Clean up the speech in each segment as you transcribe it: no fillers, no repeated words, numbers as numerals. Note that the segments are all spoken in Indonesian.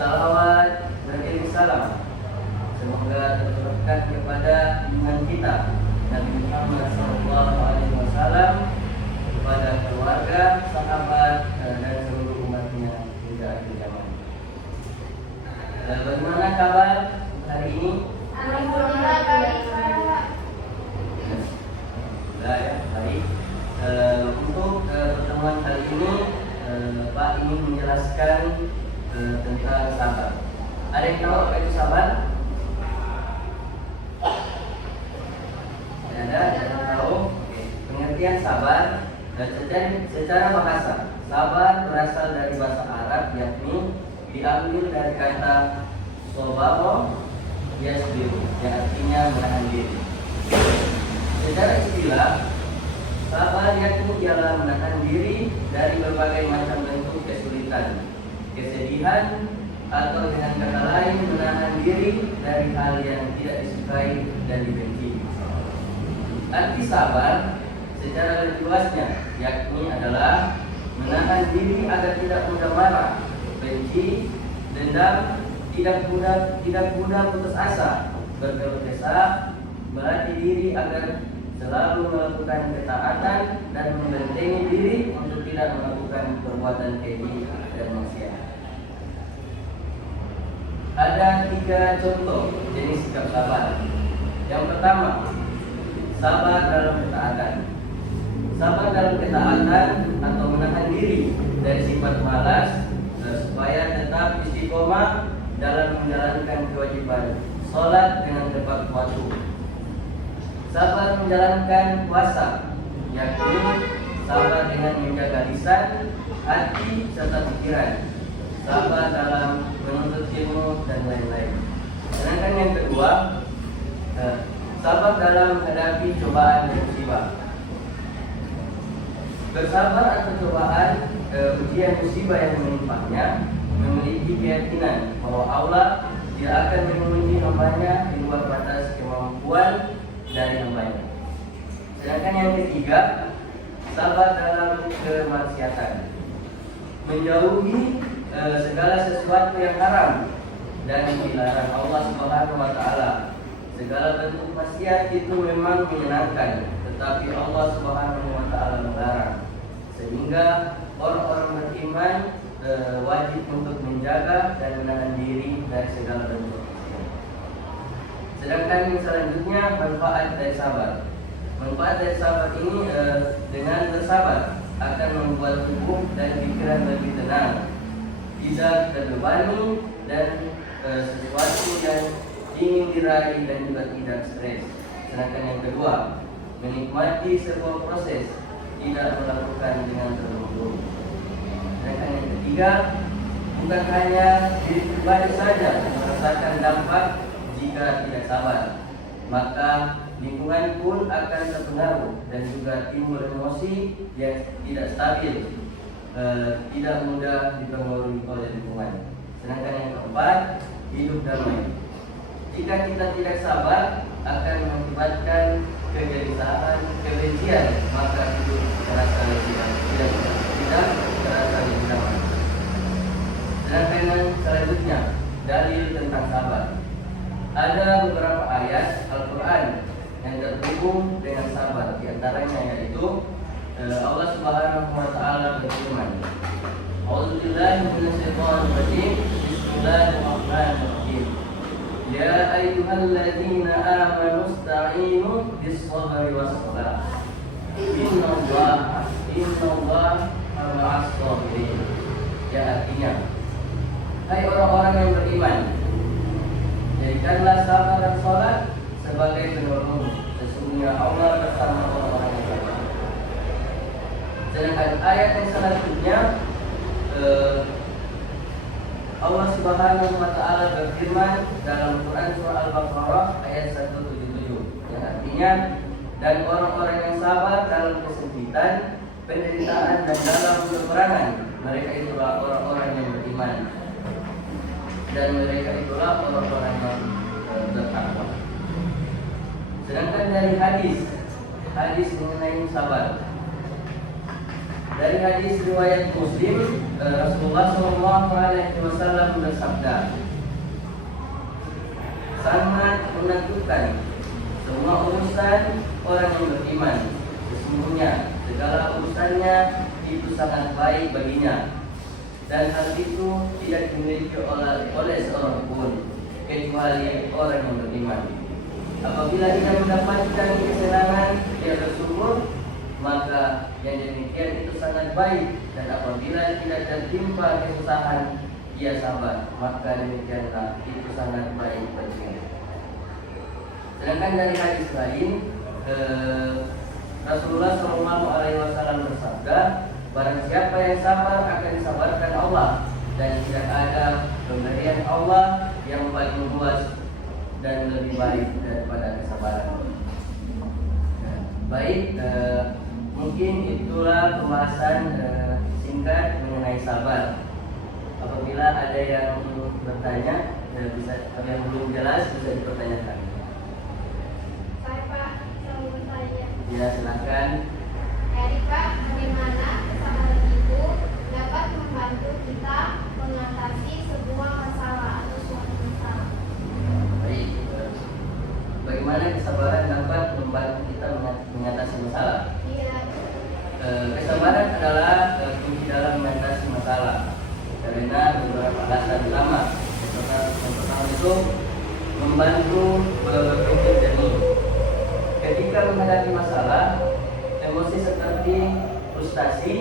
Salawat beriring salam semoga tercurahkan kepada junjungan kita Nabi Muhammad SAW, kepada keluarga, sahabat, dan seluruh umatnya hingga akhir zaman. Bagaimana kabar hari ini? Alhamdulillah baik. Ya, baik. Untuk pertemuan kali ini, Pak ingin menjelaskan tentang sabar. Ada yang tahu apa itu sabar? Ada yang tahu? Oke. Pengertian sabar secara bahasa, sabar berasal dari bahasa Arab, yakni diambil dari kata sobaro yasbiru, yang artinya menahan diri. Secara istilah, sabar yakni ialah menahan diri dari berbagai macam bentuk kesulitan, kesedihan, atau dengan kata lain menahan diri dari hal yang tidak disukai dan dibenci. Arti sabar secara lebih luasnya yakni adalah menahan diri agar tidak mudah marah, benci, dendam, tidak mudah putus asa, berkeluh kesah, melatih diri agar selalu melakukan ketaatan dan membentengi diri untuk tidak melakukan perbuatan keji dan maksiat. Ada 3 contoh jenis sikap sabar. Yang pertama, sabar dalam ketaatan. Sabar dalam ketaatan atau menahan diri dari sifat malas supaya tetap istiqomah dalam menjalankan kewajiban sholat dengan tepat waktu. Sabar menjalankan puasa, yakni sabar dengan menjaga lisan, hati, serta pikiran. Sabar dalam menuntut ilmu dan lain-lain. Sedangkan yang kedua, sabar dalam menghadapi cobaan dan musibah. Bersabar atas cobaan, ujian musibah yang menimpanya, memiliki keyakinan bahwa Allah tidak akan menguji hambanya di luar batas kemampuan dari hambanya. Sedangkan yang ketiga, sabar dalam kemaksiatan, menjauhi segala sesuatu yang haram dan dilarang Allah Subhanahu wa Ta'ala. Segala bentuk maksiat itu memang menyenangkan, tetapi Allah Subhanahu wa Ta'ala melarang, sehingga orang-orang beriman wajib untuk menjaga dan menahan diri dari segala bentuk maksiat. Sedangkan yang selanjutnya, manfaat dari sabar. Manfaat dari sabar ini dengan bersabar akan membuat tubuh dan pikiran lebih tenang, tidak terbebani, dan sesuatu yang ingin diraih dan juga tidak stres. Sedangkan yang kedua, menikmati sebuah proses, tidak melakukan dengan terburu-buru. Sedangkan yang ketiga, bukan hanya diri pribadi saja merasakan dampak jika tidak sabar, maka lingkungan pun akan terpengaruh dan juga timbul emosi yang tidak stabil, tidak mudah dipengaruhi oleh lingkungan. Sedangkan yang keempat, hidup damai. Jika kita tidak sabar, akan mengakibatkan kegelisahan, kebencian, maka hidup terasa lebih tidak terasa lebih damai. Sedangkan yang selanjutnya, dalil tentang sabar. Ada beberapa ayat Al-Quran yang terhubung dengan sabar. Di antaranya yaitu Allah Subhanahu wa Ta'ala berfirman, A'udzubillahi minasyaitonir rajim. Bismillahirrahmanirrahim. Ya ayyuhalladzina amanu ista'inu bis-sabri was-salah. Innallaha ma'as sabirin. Ya, artinya, hai orang-orang yang beriman, jadikanlah sabar dan sholat sebagai penolong. Sesungguhnya Allah bersama orang-orang yang sabar. Sedangkan ayat yang selanjutnya, Allah Subhanahu wa Ta'ala berfirman dalam Quran surah Al-Baqarah ayat 177, yang artinya, dan orang-orang yang sabar dalam kesempitan, penderitaan, dan dalam peperangan, mereka itulah orang-orang yang beriman, dan mereka itulah orang-orang yang bertakwa. Sedangkan dari hadis mengenai sabar, Dari hadis riwayat Muslim, Rasulullah SAW bersabda, sangat menentukan semua urusan orang yang beriman. Sesungguhnya segala urusannya itu sangat baik baginya, dan hal itu tidak dimiliki oleh seorang pun kecuali orang yang beriman. Apabila tidak mendapatkan kesenangan yang bersumber, maka yang demikian itu sangat baik, dan apabila tidak tertimpa kesusahan, ia sabar, maka demikianlah itu sangat baik baginya. Sedangkan dari hadis lain, Rasulullah SAW bersabda, barang siapa yang sabar akan disabarkan Allah, dan tidak ada pemberian Allah yang paling luas dan lebih baik daripada kesabaran. Baik, mungkin itulah pembahasan singkat mengenai sabar. Apabila ada yang bertanya, bisa, yang belum jelas bisa dipertanyakan. Saya Pak, saya mau bertanya. Ya, silakan. Jadi Pak, bagaimana kesabaran itu dapat membantu kita mengatasi sebuah masalah atau suatu masalah? Baik, bagaimana kesabaran dapat membantu kita mengatasi masalah? Iya. Kesabaran adalah kunci dalam mengatasi masalah karena beberapa alasan utama. Yang pertama itu membantu berpikir jernih. Ketika menghadapi masalah, emosi seperti frustasi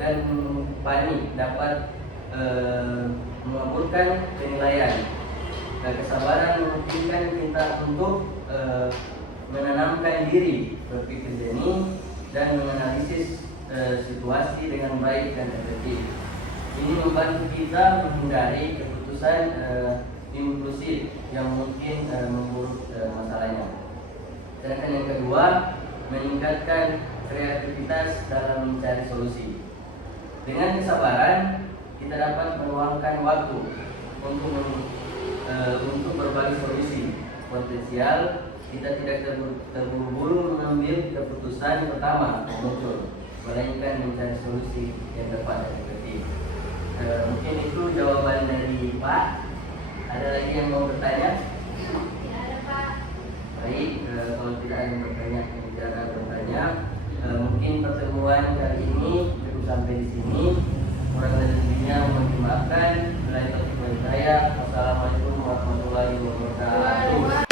dan panik dapat mengaburkan penilaian. Kesabaran memungkinkan kita untuk menanamkan diri berpikir jernih dan menganalisis situasi dengan baik dan efektif. Ini membantu kita menghindari keputusan impulsif yang mungkin memburuk masalahnya. Sedangkan yang kedua, meningkatkan kreativitas dalam mencari solusi. Dengan kesabaran, kita dapat meluangkan waktu untuk berbagi solusi potensial. Kita tidak terburu-buru mengambil keputusan pertama yang muncul, melainkan mencari solusi yang tepat dan efektif. Mungkin itu jawaban dari Pak. Ada lagi yang mau bertanya? Tidak ada Pak. Baik, kalau tidak ada yang bertanya, mungkin pertemuan kali ini cukup sampai di sini. Kurang lebihnya mohon dimaafkan. Wassalamualaikum warahmatullahi wabarakatuh.